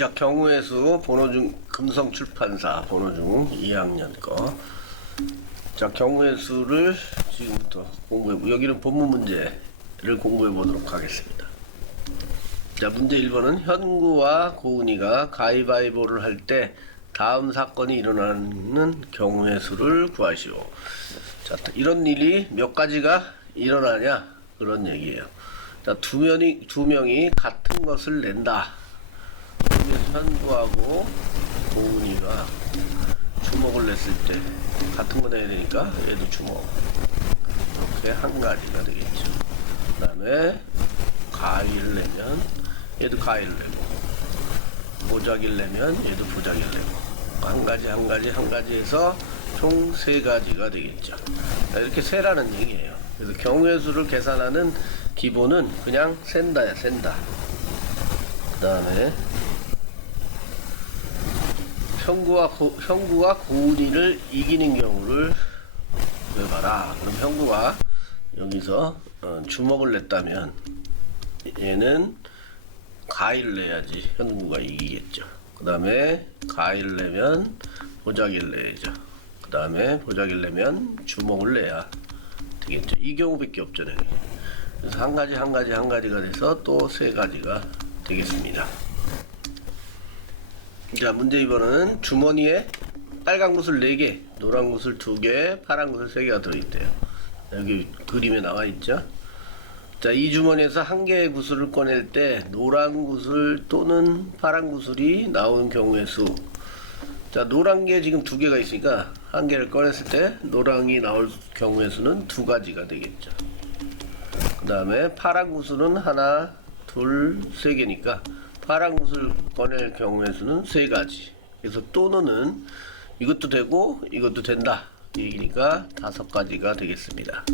자 경우의 수 번호중 금성 출판사 번호중 2학년 거. 자 경우의 수를 지금부터 공부해 여기는 본문 문제를 공부해 보도록 하겠습니다. 자 문제 1번은 현구와 고은이가 가위바위보를 할 때 다음 사건이 일어나는 경우의 수를 구하시오. 자 이런 일이 몇 가지가 일어나냐 그런 얘기예요. 자 두 명이 두 명이 같은 것을 낸다. 현구하고 고은이가 주먹을 냈을 때 같은 거 내야 되니까 얘도 주먹 이렇게 한 가지가 되겠죠. 그 다음에 가위를 내면 얘도 가위를 내고 보자기를 내면 얘도 보자기를 내고 한 가지 한 가지 한 가지 해서 총 세 가지가 되겠죠. 자, 이렇게 세라는 얘기예요. 그래서 경우의 수를 계산하는 기본은 그냥 센다야 센다. 그 다음에 형구와 고, 형구가 고은이를 이기는 경우를 해봐라. 그럼 형구가 여기서 어, 주먹을 냈다면 얘는 가위를 내야지 현구가 이기겠죠. 그 다음에 가위를 내면 보자기를 내야죠. 그 다음에 보자기를 내면 주먹을 내야 되겠죠. 이 경우밖에 없잖아요. 그래서 한 가지 한 가지 한 가지가 돼서 또 세 가지가 되겠습니다. 자 문제 2번은 주머니에 빨간 구슬 4개 노란 구슬 2개 파란 구슬 3개가 들어있대요. 여기 그림에 나와 있죠? 자 이 주머니에서 한 개의 구슬을 꺼낼 때 노란 구슬 또는 파란 구슬이 나오는 경우의 수자 노란 게 지금 두 개가 있으니까 한 개를 꺼냈을 때 노랑이 나올 경우의 수는 두 가지가 되겠죠. 그 다음에 파란 구슬은 하나 둘 세 개니까 파란 구슬 꺼낼 경우의 수는 세 가지. 그래서 또는 이것도 되고 이것도 된다. 이 얘기니까 다섯 가지가 되겠습니다.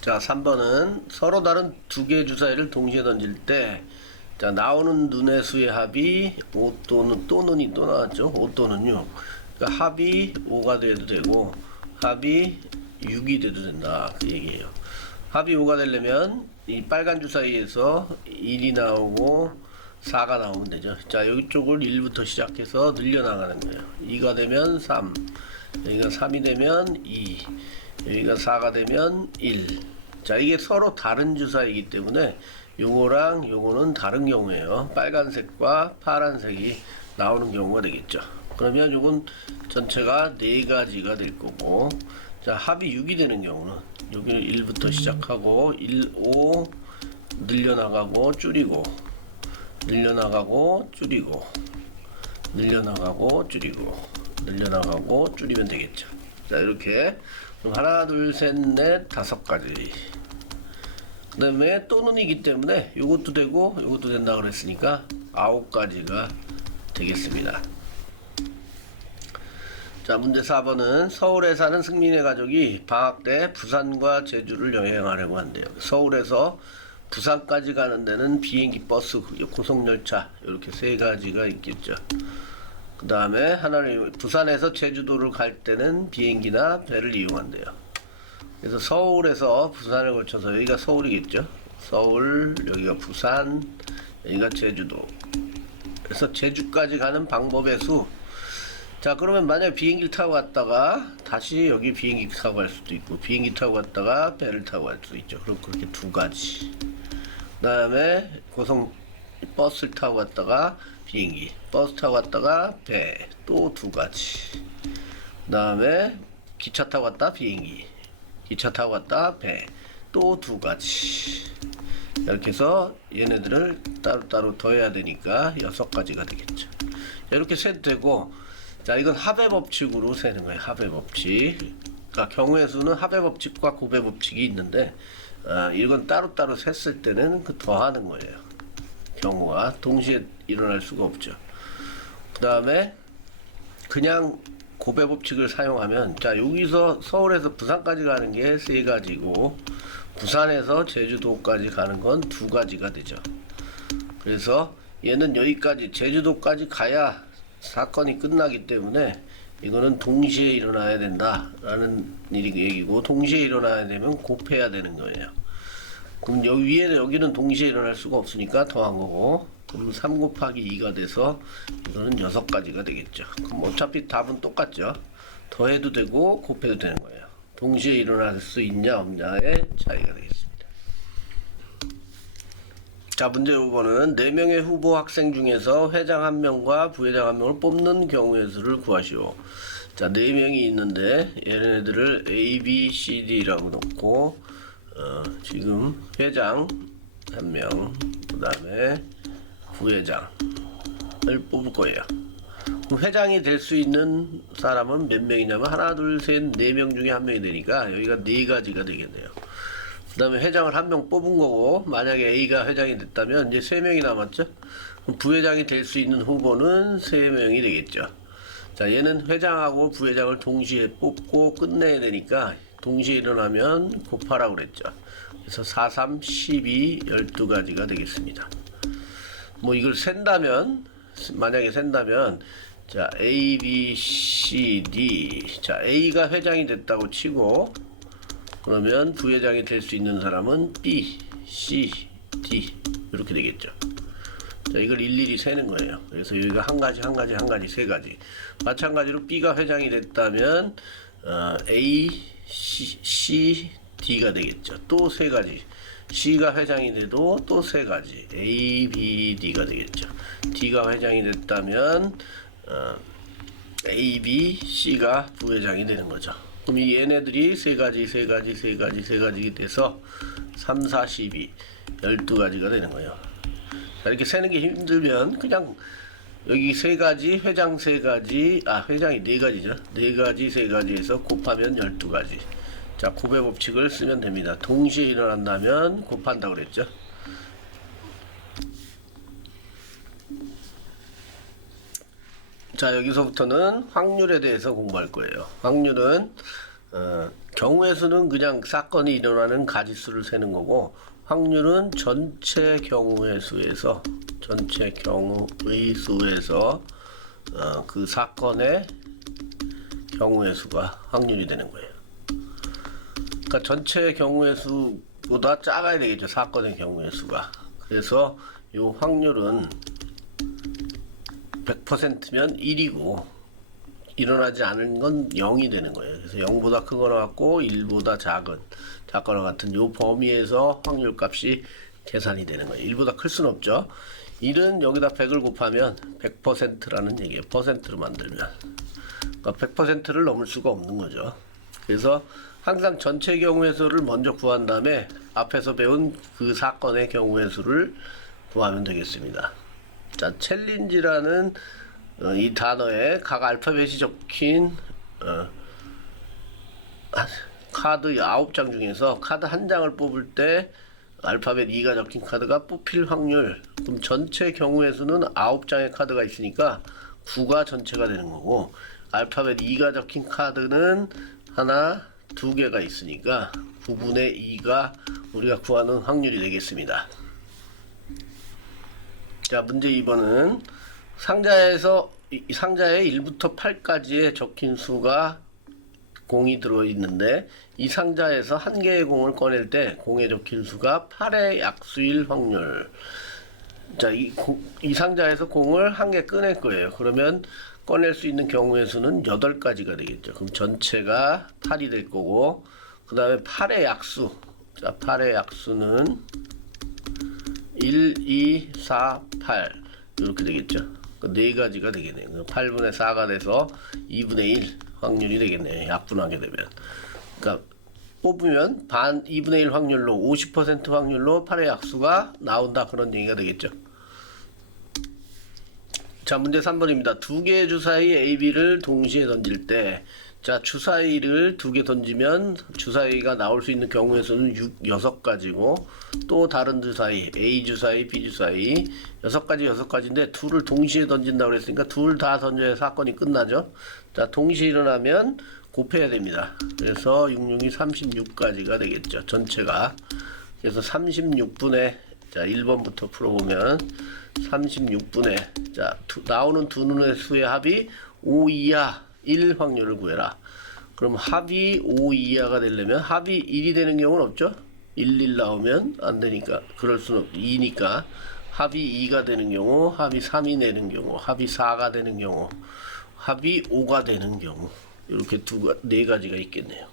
자, 3번은 서로 다른 두 개의 주사위를 동시에 던질 때 자, 나오는 눈의 수의 합이 5 또는 또는이 또 나왔죠. 5 또는 6. 그러니까 합이 5가 돼도 되고 합이 6이 돼도 된다. 그 얘기예요. 합이 5가 되려면 이 빨간 주사위에서 1이 나오고 4가 나오면 되죠. 자, 여기 쪽을 1부터 시작해서 늘려나가는 거예요. 2가 되면 3, 여기가 3이 되면 2, 여기가 4가 되면 1. 자, 이게 서로 다른 주사이기 때문에 요거랑 요거는 다른 경우예요. 빨간색과 파란색이 나오는 경우가 되겠죠. 그러면 요건 전체가 네 가지가 될 거고, 자, 합이 6이 되는 경우는 여기는 1부터 시작하고 1, 5 늘려나가고 줄이고 늘려나가고 줄이고 늘려나가고 줄이고 늘려나가고 줄이면 되겠죠. 자 이렇게 그럼 하나 둘 셋 넷 다섯 가지 그 다음에 또는이기 때문에 이것도 되고 이것도 된다 그랬으니까 아홉 가지가 되겠습니다. 자, 문제 4번은 서울에 사는 승민의 가족이 방학 때 부산과 제주를 여행하려고 한대요. 서울에서 부산까지 가는 데는 비행기, 버스, 고속열차 이렇게 세 가지가 있겠죠. 그 다음에 하나는 부산에서 제주도를 갈 때는 비행기나 배를 이용한대요. 그래서 서울에서 부산을 거쳐서 여기가 서울이겠죠. 서울, 여기가 부산, 여기가 제주도. 그래서 제주까지 가는 방법의 수 자 그러면 만약에 비행기를 타고 갔다가 다시 여기 비행기 타고 갈 수도 있고 비행기 타고 갔다가 배를 타고 갈 수도 있죠. 그럼 그렇게 두 가지. 그 다음에 고성 버스를 타고 갔다가 비행기 버스 타고 갔다가 배 또 두 가지. 그 다음에 기차 타고 갔다 비행기 기차 타고 갔다 배 또 두 가지. 이렇게 해서 얘네들을 따로따로 더해야 되니까 여섯 가지가 되겠죠. 이렇게 세도 되고 자, 이건 합의 법칙으로 세는 거예요. 합의 법칙. 그러니까 경우의 수는 합의 법칙과 곱의 법칙이 있는데 어, 이건 따로따로 셌을 때는 그 더하는 거예요. 경우가 동시에 일어날 수가 없죠. 그 다음에 그냥 곱의 법칙을 사용하면 자 여기서 서울에서 부산까지 가는 게 세 가지고 부산에서 제주도까지 가는 건 두 가지가 되죠. 그래서 얘는 여기까지 제주도까지 가야 사건이 끝나기 때문에 이거는 동시에 일어나야 된다라는 얘기고 동시에 일어나야 되면 곱해야 되는 거예요. 그럼 여기 위에 여기는 동시에 일어날 수가 없으니까 더한 거고 그럼 3 곱하기 2가 돼서 이거는 6가지가 되겠죠. 그럼 어차피 답은 똑같죠. 더해도 되고 곱해도 되는 거예요. 동시에 일어날 수 있냐 없냐의 차이가 되겠습니다. 자 문제 5번은 4명의 후보 학생 중에서 회장 1명과 부회장 1명을 뽑는 경우의 수를 구하시오. 자 4명이 있는데 얘네들을 A, B, C, D라고 놓고 어, 지금 회장 1명 그 다음에 부회장을 뽑을 거예요. 회장이 될 수 있는 사람은 몇 명이냐면 하나 둘 셋 네 명 중에 한 명이 되니까 여기가 네 가지가 되겠네요. 그 다음에 회장을 한 명 뽑은 거고 만약에 A가 회장이 됐다면 이제 세 명이 남았죠. 부회장이 될 수 있는 후보는 세 명이 되겠죠. 자 얘는 회장하고 부회장을 동시에 뽑고 끝내야 되니까 동시에 일어나면 곱하라고 그랬죠. 그래서 4, 3, 12, 12가지가 되겠습니다. 뭐 이걸 센다면 만약에 센다면 자 A, B, C, D 자 A가 회장이 됐다고 치고 그러면 부회장이 될 수 있는 사람은 B, C, D 이렇게 되겠죠. 자 이걸 일일이 세는 거예요. 그래서 여기가 한 가지 한 가지 한 가지 세 가지 마찬가지로 B가 회장이 됐다면 어, A, C, C, D가 되겠죠. 또 세 가지 C가 회장이 돼도 또 세 가지 A, B, D가 되겠죠. D가 회장이 됐다면 어, A, B, C가 부회장이 되는 거죠. 그럼 이 얘네들이 세 가지, 세 가지, 세 가지, 세 가지 돼서 3, 4, 12, 12가지가 되는 거예요. 자, 이렇게 세는 게 힘들면 그냥 여기 세 가지, 회장 세 가지, 아, 회장이 네 가지죠. 네 가지, 세 가지에서 곱하면 12가지. 자, 곱의 법칙을 쓰면 됩니다. 동시에 일어난다면 곱한다고 그랬죠. 자 여기서부터는 확률에 대해서 공부할 거예요. 확률은 어, 경우의 수는 그냥 사건이 일어나는 가지수를 세는 거고 확률은 전체 경우의 수에서 전체 경우의 수에서 어, 그 사건의 경우의 수가 확률이 되는 거예요. 그러니까 전체 경우의 수보다 작아야 되겠죠. 사건의 경우의 수가. 그래서 이 확률은 100%면 1이고 일어나지 않은 건 0이 되는 거예요. 그래서 0보다 크거나 같고 1보다 작은 작거나 같은 요 범위에서 확률 값이 계산이 되는 거예요. 1보다 클 수는 없죠. 1은 여기다 100을 곱하면 100%라는 얘기예요. 퍼센트로 만들면. 그러니까 100%를 넘을 수가 없는 거죠. 그래서 항상 전체 경우의 수를 먼저 구한 다음에 앞에서 배운 그 사건의 경우의 수를 구하면 되겠습니다. 자, 챌린지라는 어, 이 단어에 각 알파벳이 적힌 어, 아, 카드 9장 중에서 카드 한 장을 뽑을 때 알파벳 2가 적힌 카드가 뽑힐 확률 그럼 전체 경우의 수는 9장의 카드가 있으니까 9가 전체가 되는 거고 알파벳 2가 적힌 카드는 하나 두 개가 있으니까 9분의 2가 우리가 구하는 확률이 되겠습니다. 자, 문제 2번은 상자에서 이- 이 상자에 1부터 8까지의 적힌 수가 공이 들어 있는데 이 상자에서 한 개의 공을 꺼낼 때 공에 적힌 수가 8의 약수일 확률. 자, 이, 공- 이 상자에서 공을 한 개 꺼낼 거예요. 그러면 꺼낼 수 있는 경우의 수는 8가지가 되겠죠. 그럼 전체가 8이 될 거고, 그 다음에 8의 약수. 자, 8의 약수는 1, 2, 4, 8 이렇게 되겠죠. 그네 가지가 되겠네요. 8분의 4가 돼서 2분의 1 확률이 되겠네요. 약분하게 되면. 그러니까 뽑으면 반 2분의 1 확률로 50% 확률로 8의 약수가 나온다 그런 얘기가 되겠죠. 자 문제 3번입니다. 두 개의 주사위 AB를 동시에 던질 때 자, 주사위를 두 개 던지면 주사위가 나올 수 있는 경우의 수는 6, 6가지고 또 다른 주사위, A 주사위, B 주사위 6가지, 6가지인데 둘을 동시에 던진다고 그랬으니까 둘 다 던져야 사건이 끝나죠. 자, 동시에 일어나면 곱해야 됩니다. 그래서 66이 36가지가 되겠죠. 전체가. 그래서 36분의 자, 1번부터 풀어보면 36분의 자, 두- 나오는 두 눈의 수의 합이 5 이하 1 확률을 구해라. 그럼 합이 5 이하가 되려면 합이 1이 되는 경우는 없죠? 1, 1 나오면 안 되니까 그럴 수는 없 2니까 합이 2가 되는 경우, 합이 3이 되는 경우, 합이 4가 되는 경우, 합이 5가 되는 경우 이렇게 두 가- 네 가지가 있겠네요.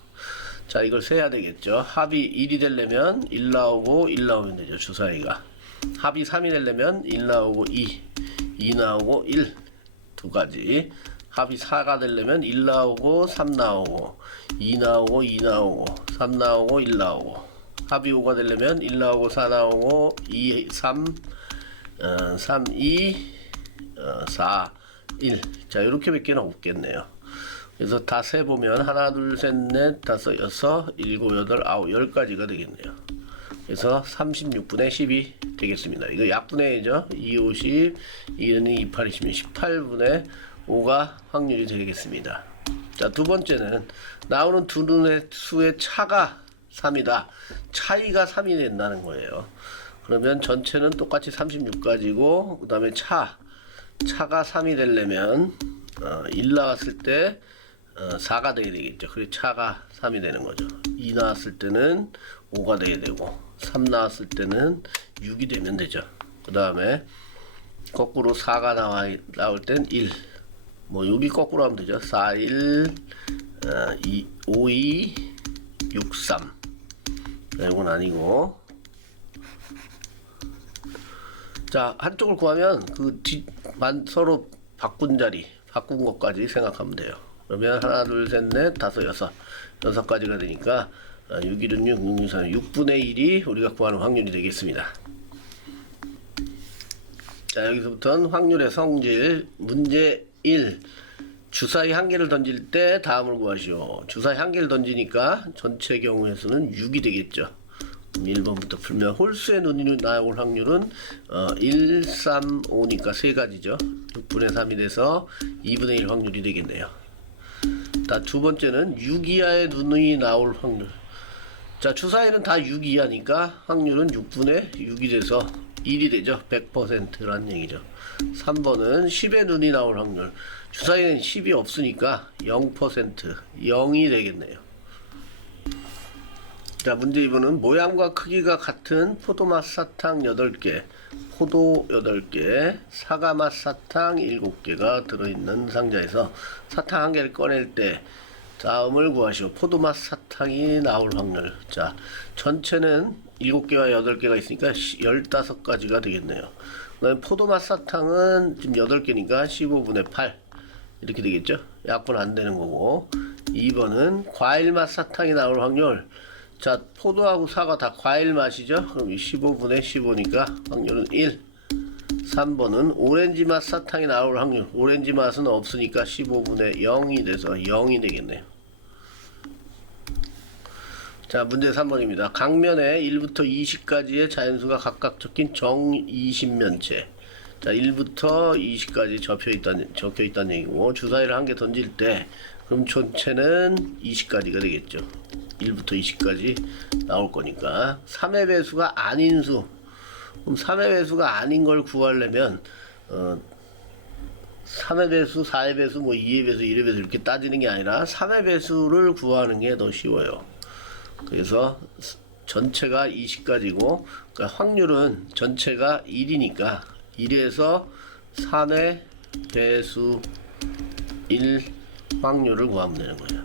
자, 이걸 세야 되겠죠. 합이 1이 되려면 1 나오고 1 나오면 되죠. 주사위가. 합이 3이 되려면 1 나오고 2, 2 나오고 1. 두 가지. 합이 4가 되려면 1 나오고 3 나오고 2 나오고 2 나오고 3 나오고 1 나오고 합이 5가 되려면 1 나오고 4 나오고 2, 3, 어, 3, 2, 어, 4, 1. 자, 이렇게밖에 없겠네요. 그래서 다 세보면 하나, 둘, 셋, 넷, 다섯, 여섯, 일곱, 여덟, 아홉, 열까지가 되겠네요. 그래서 36분의 10이 되겠습니다. 이거 약분해야죠. 2, 50, 2는 2, 8, 20, 18분의 5가 확률이 되겠습니다. 자, 두 번째는 나오는 두 눈의 수의 차가 3이다. 차이가 3이 된다는 거예요. 그러면 전체는 똑같이 36가지고 그 다음에 차 차가 3이 되려면 어, 1 나왔을 때 어, 4가 돼야 되겠죠. 그리고 차가 3이 되는 거죠. 2 나왔을 때는 5가 돼야 되고 3 나왔을 때는 6이 되면 되죠. 그 다음에 거꾸로 4가 나와 나올 땐 1. 뭐 여기 거꾸로 하면 되죠. 4 1 어, 2 5 2 6 3. 이건 아니고 자 한쪽을 구하면 그 뒤, 만 서로 바꾼 자리 바꾼 것까지 생각하면 돼요 그러면 하나 둘 셋 넷 다섯 여섯 여섯 가지가 되니까 6 1은 6, 6 6 3 6분의 1이 우리가 구하는 확률이 되겠습니다 자 여기서부터는 확률의 성질 문제 1 주사위 한 개를 던질 때 다음을 구하시오 주사위 한 개를 던지니까 전체 경우에서는 6이 되겠죠 1번부터 풀면 홀수의 눈이 나올 확률은 어, 1, 3, 5니까 세 가지죠. 6분의 3이 돼서 2분의 1 확률이 되겠네요. 자, 두 번째는 6 이하의 눈이 나올 확률. 자, 주사위는 다 6 이하니까 확률은 6분의 6이 돼서 1이 되죠. 100%란 얘기죠. 3번은 10의 눈이 나올 확률. 주사위는 10이 없으니까 0%, 0이 되겠네요. 자, 문제 2번은 모양과 크기가 같은 포도맛 사탕 8개, 포도 8개, 사과맛 사탕 7개가 들어있는 상자에서 사탕 한 개를 꺼낼 때 다음을 구하시오. 포도맛 사탕이 나올 확률. 자, 전체는 7개와 8개가 있으니까 15가지가 되겠네요. 포도맛 사탕은 지금 8개니까 15분의 8. 이렇게 되겠죠? 약분 안 되는 거고. 2번은 과일 맛 사탕이 나올 확률. 자, 포도하고 사과 다 과일 맛이죠? 그럼 15분의 15니까 확률은 1. 3번은 오렌지 맛 사탕이 나올 확률. 오렌지 맛은 없으니까 15분의 0이 돼서 0이 되겠네요. 자, 문제 3번입니다. 강면에 1부터 20까지의 자연수가 각각 적힌 정20면체. 자, 1부터 20까지 접혀 있다는, 적혀 있다는 얘기고, 주사위를 한 개 던질 때, 그럼 전체는 20까지가 되겠죠. 1부터 20까지 나올 거니까. 3의 배수가 아닌 수. 그럼 3의 배수가 아닌 걸 구하려면, 어, 3의 배수, 4의 배수, 뭐 2의 배수, 1의 배수 이렇게 따지는 게 아니라 3의 배수를 구하는 게 더 쉬워요. 그래서 전체가 20가지고 그러니까 확률은 전체가 1이니까 1에서 3의 배수 1 확률을 구하면 되는 거예요.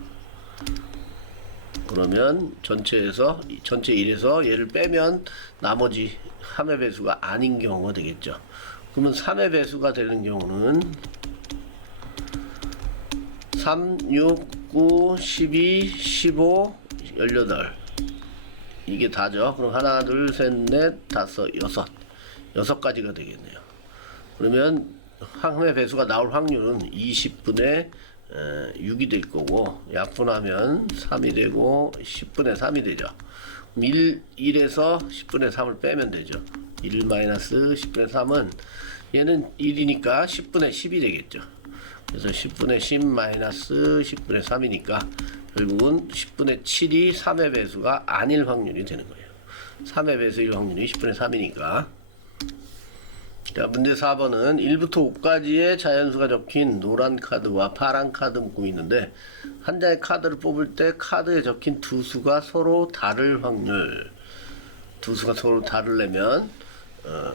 그러면 전체에서 전체 1에서 얘를 빼면 나머지 3의 배수가 아닌 경우가 되겠죠. 그러면 3의 배수가 되는 경우는 3, 6, 9, 12, 15, 18 이게 다죠. 그럼 하나, 둘, 셋, 넷, 다섯, 여섯 여섯 가지가 되겠네요. 그러면 항의 배수가 나올 확률은 20분의 6이 될 거고 약분하면 3이 되고 10분의 3이 되죠. 1, 1에서 10분의 3을 빼면 되죠. 1 마이너스 10분의 3은 얘는 1이니까 10분의 10이 되겠죠. 그래서 10분의 10 마이너스 10분의 3이니까 결국은 10분의 7이 3의 배수가 아닐 확률이 되는 거예요. 3의 배수일 확률이 10분의 3이니까. 자, 문제 4번은 1부터 5까지의 자연수가 적힌 노란 카드와 파란 카드 묶음이 있는데 한 장의 카드를 뽑을 때 카드에 적힌 두 수가 서로 다를 확률 두 수가 서로 다르려면 어,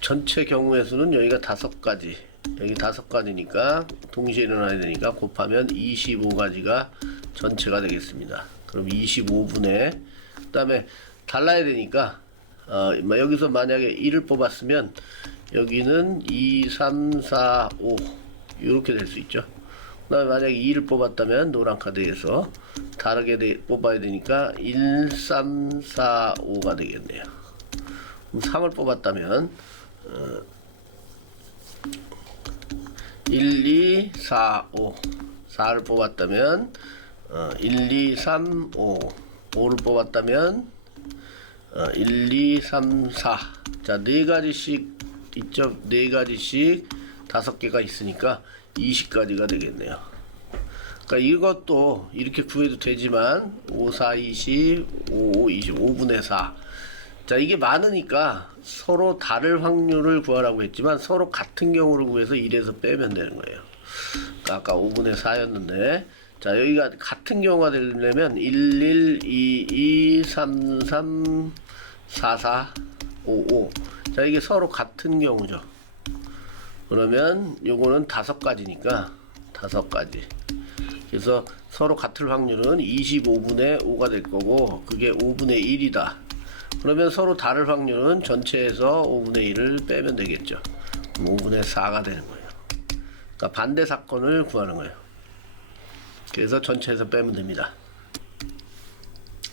전체 경우의 수는 여기가 다섯 가지 여기 다섯 가지니까 동시에 일어나야 되니까 곱하면 25가지가 전체가 되겠습니다. 그럼 25분의 그 다음에 달라야 되니까 어, 뭐 여기서 만약에 1을 뽑았으면 여기는 2, 3, 4, 5 이렇게 될 수 있죠. 그 다음에 만약에 2를 뽑았다면 노란 카드에서 다르게 돼- 뽑아야 되니까 1, 3, 4, 5가 되겠네요. 그럼 3을 뽑았다면 1, 2, 4, 5 4를 뽑았다면 어, 1, 2, 3, 5 5를 뽑았다면 어, 1, 2, 3, 4 자, 네 가지씩 있죠? 네 가지씩 다섯 개가 있으니까 20가지가 되겠네요. 그러니까 이것도 이렇게 구해도 되지만 5, 4, 20, 5, 5, 20, 5분의 4. 자, 이게 많으니까 서로 다를 확률을 구하라고 했지만 서로 같은 경우를 구해서 1에서 빼면 되는 거예요. 그러니까 아까 5분의 4였는데 자, 여기가 같은 경우가 되려면 1, 1, 2, 2, 3, 3, 4, 4, 5, 5. 자, 이게 서로 같은 경우죠. 그러면 요거는 다섯 가지니까 다섯 가지. 그래서 서로 같을 확률은 25분의 5가 될 거고 그게 5분의 1이다. 그러면 서로 다를 확률은 전체에서 5분의 1을 빼면 되겠죠. 그럼 5분의 4가 되는 거예요. 그러니까 반대 사건을 구하는 거예요. 그래서 전체에서 빼면 됩니다.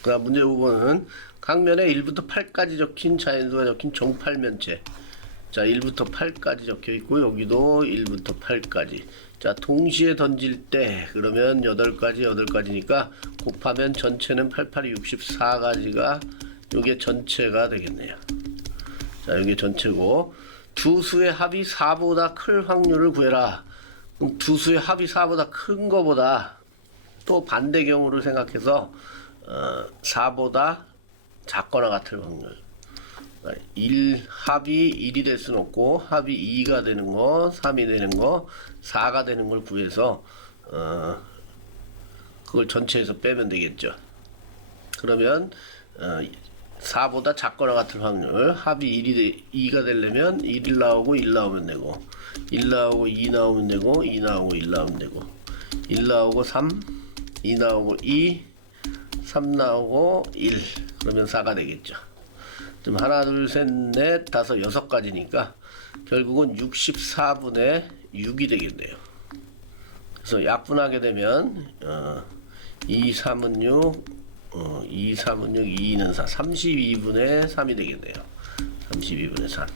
그 다음 문제 5번은 강면에 1부터 8까지 적힌 자연수가 적힌 정팔면체. 자, 1부터 8까지 적혀 있고 여기도 1부터 8까지. 자, 동시에 던질 때 그러면 8가지, 8가지니까 곱하면 전체는 8, 8이 64가지가 요게 전체가 되겠네요. 자, 여기 전체고 두 수의 합이 4보다 클 확률을 구해라. 그럼 두 수의 합이 4보다 큰 거보다 또 반대 경우를 생각해서 어, 4보다 작거나 같을 확률. 1 합이 1이 될 수는 없고 합이 2가 되는 거, 3이 되는 거, 4가 되는 걸 구해서 어, 그걸 전체에서 빼면 되겠죠. 그러면 어, 4보다 작거나 같은 확률 합이 1이 되, 2가 되려면 1 나오고 1 나오면 되고 1 나오고 2 나오면 되고 2 나오고 1 나오면 되고 1 나오고 3 2 나오고 2 3 나오고 1 그러면 4가 되겠죠. 좀 하나 둘셋넷 다섯 여섯 가지니까 결국은 64분의 6이 되겠네요. 그래서 약분하게 되면 어, 2, 3은 6, 어, 2, 3은 6, 2는 4, 32분의 3이 되겠네요. 32분의 3.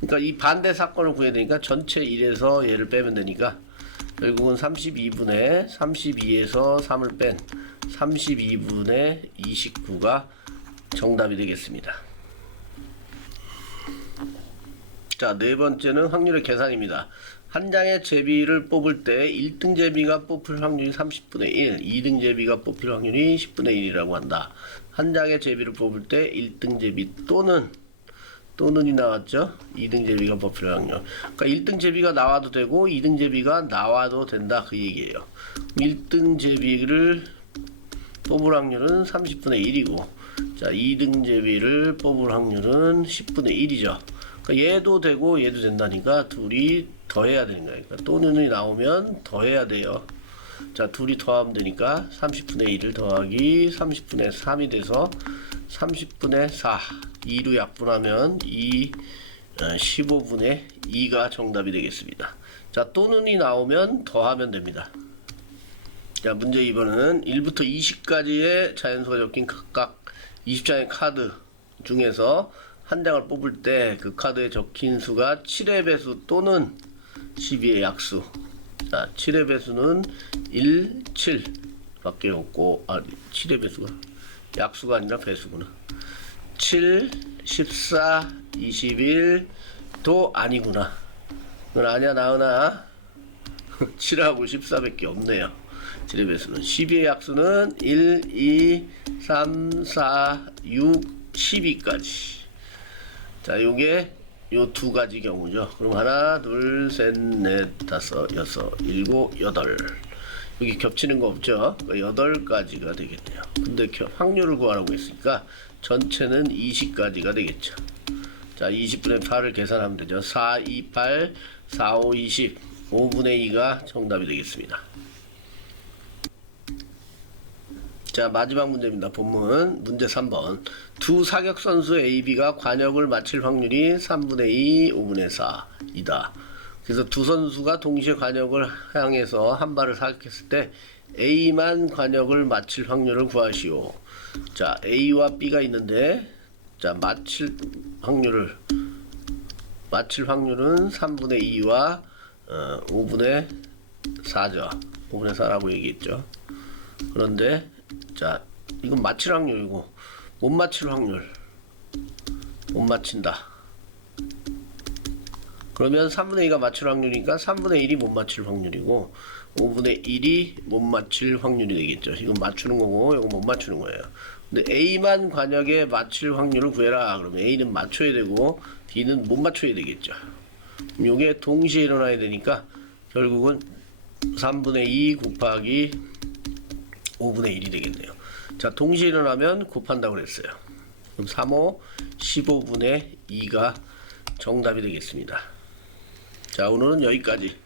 그러니까 이 반대 사건을 구해야 되니까 전체 1에서 얘를 빼면 되니까 결국은 32분의 32에서 3을 뺀 32분의 29가 정답이 되겠습니다. 자, 네 번째는 확률의 계산입니다. 한 장의 제비를 뽑을 때 1등 제비가 뽑힐 확률이 30분의 1, 2등 제비가 뽑힐 확률이 10분의 1이라고 한다. 한 장의 제비를 뽑을 때 1등 제비 또는 또는이 나왔죠. 2등 제비가 뽑힐 확률. 그러니까 1등 제비가 나와도 되고 2등 제비가 나와도 된다 그 얘기예요. 1등 제비를 뽑을 확률은 30분의 1이고 자 2등 제비를 뽑을 확률은 10분의 1이죠. 그러니까 얘도 되고 얘도 된다니까 둘이 더해야 거예요. 그러니까 또는이 나오면 더해야 돼요. 자 둘이 더하면 되니까 30분의 1을 더하기 30분의 3이 돼서 30분의 4 2로 약분하면 2 15분의 2가 정답이 되겠습니다. 자 또는이 나오면 더하면 됩니다. 자, 문제 2번은 1부터 20까지의 자연수가 적힌 각각 20장의 카드 중에서 한 장을 뽑을 때 그 카드에 적힌 수가 7의 배수 또는 12의 약수. 자, 7의 배수는 1, 7 밖에 없고, 아, 7의 배수가 약수가 아니라 배수구나. 7, 14, 21도 아니구나. 그건 아니야, 나은아. 7하고 14밖에 없네요. 7의 배수는 12의 약수는 1, 2, 3, 4, 6, 12까지. 자, 요게 요 두 가지 경우죠. 그럼 하나, 둘, 셋, 넷, 다섯, 여섯, 일곱, 여덟. 여기 겹치는 거 없죠? 그러니까 여덟 가지가 되겠네요. 근데 겨- 확률을 구하라고 했으니까 전체는 20가지가 되겠죠. 자, 20분의 8을 계산하면 되죠. 4, 2, 8, 4, 5, 20. 5분의 2가 정답이 되겠습니다. 자, 마지막 문제입니다. 본문 문제 3번. 두 사격 선수 AB가 관역을 맞힐 확률이 3분의 2, 5분의 4이다. 그래서 두 선수가 동시에 관역을 향해서 한 발을 사격했을 때 A만 관역을 맞힐 확률을 구하시오. 자, A와 B가 있는데 자, 맞힐 확률을 맞힐 확률은 3분의 2와 어, 5분의 4죠. 5분의 4라고 얘기했죠. 그런데 자, 이건 맞힐 확률이고 못 맞힐 확률. 못 맞힌다. 그러면 3분의 2가 맞출 확률이니까 3분의 1이 못 맞출 확률이고 5분의 1이 못 맞출 확률이 되겠죠. 이건 맞추는 거고 이건 못 맞추는 거예요. 근데 A만 관역에 맞출 확률을 구해라. 그러면 A는 맞춰야 되고 B는 못 맞춰야 되겠죠. 요게 동시에 일어나야 되니까 결국은 3분의 2 곱하기 5분의 1이 되겠네요. 자, 동시에 일어나면 곱한다고 그랬어요. 그럼 3, 5, 15분의 2가 정답이 되겠습니다. 자, 오늘은 여기까지.